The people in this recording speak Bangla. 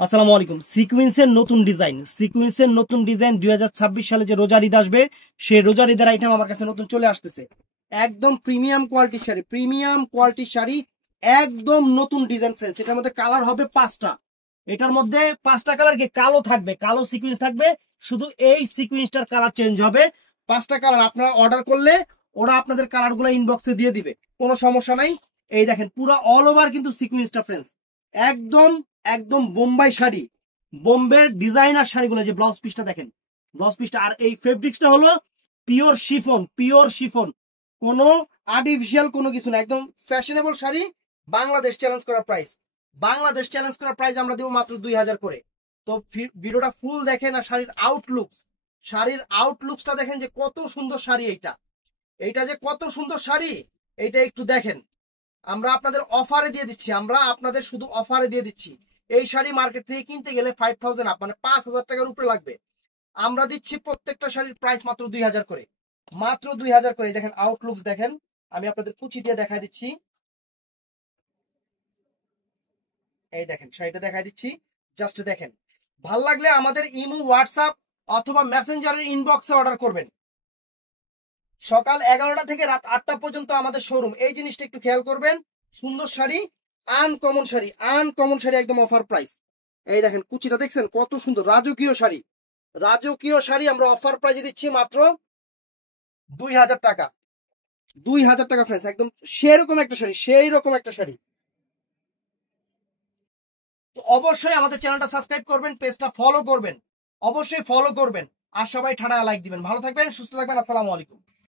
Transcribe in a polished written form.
আসসালামু আলাইকুম। সিকুয়েন্সের নতুন ডিজাইন 2026 সালে যে রোজার ঈদ আসবে, সেই রোজার ঈদের আইটেম আমার কাছে নতুন চলে আসতেছে। একদম প্রিমিয়াম কোয়ালিটির শাড়ি, একদম নতুন ডিজাইন ফ্রেন্ডস। এটার মধ্যে কালার হবে 5টা। এটার মধ্যে 5টা কালার কি কালো থাকবে, কালো সিকুয়েন্স থাকবে, শুধু এই সিকুয়েন্সটার কালার চেঞ্জ হবে। 5টা কালার আপনারা অর্ডার করলে ওরা আপনাদের কালারগুলো ইনবক্সে দিয়ে দিবে, কোনো সমস্যা নাই। এই দেখেন পুরো অল ওভার কিন্তু সিকুয়েন্সটা ফ্রেন্ডস, একদম একদম বোম্বাই শাড়ি, বোম্বের ডিজাইনার শাড়িগুলো। যে ব্লাউজ পিসটা দেখেন, ব্লাউজ পিসটা, আর এই ফেব্রিক্সটা হলো পিওর শিফন, কোনো আর্টিফিশিয়াল কোনো কিছু না, একদম ফ্যাশনেবল শাড়ি। বাংলাদেশ চ্যালেঞ্জ করা প্রাইস আমরা দেবো মাত্র 2000 করে। তো ভিডিওটা ফুল দেখেন, আর শাড়ির আউটলুকসটা দেখেন যে কত সুন্দর শাড়ি। এইটা যে কত সুন্দর শাড়ি, এইটা একটু দেখেন। আমরা আপনাদের অফারে দিয়ে দিচ্ছি, আমরা আপনাদের শুধু অফারে দিয়ে দিচ্ছি। এই শাড়ি মার্কেট থেকে কিনতে গেলে 5000 আপ, মানে 5000 টাকার উপরে লাগবে। আমরা দিচ্ছি প্রত্যেকটা শাড়ির প্রাইস মাত্র 2000 করে, মাত্র 2000 করে। দেখেন আউটলুকস দেখেন, আমি আপনাদের কুচি দিয়ে দেখাই দিচ্ছি। এই দেখেন শাড়িটা দেখাই দিচ্ছি, জাস্ট দেখেন। ভাল লাগলে আমাদের ইমো, হোয়াটসঅ্যাপ অথবা মেসেঞ্জারের ইনবক্সে অর্ডার করবেন। সকাল 11টা থেকে রাত 8টা পর্যন্ত আমাদের শোরুম। এই জিনিসটা একটু খেয়াল করবেন। সুন্দর শাড়ি, আনকমন শাড়ি, একদম অফার প্রাইস। এই দেখেন কুচিটা দেখছেন কত সুন্দর, রাজকীয় শাড়ি আমরা অফার প্রাইজে দিচ্ছি মাত্র 2000 টাকা। 2000 টাকা ফ্রেন্ডস, একদম সেই রকম একটা শাড়ি। তো অবশ্যই আমাদের চ্যানেলটা সাবস্ক্রাইব করবেন, পেজটা ফলো করবেন, অবশ্যই ফলো করবেন। আর সবাই ঠাড়া লাইক দিবেন। ভালো থাকবেন, সুস্থ থাকবেন। আসসালামু আলাইকুম।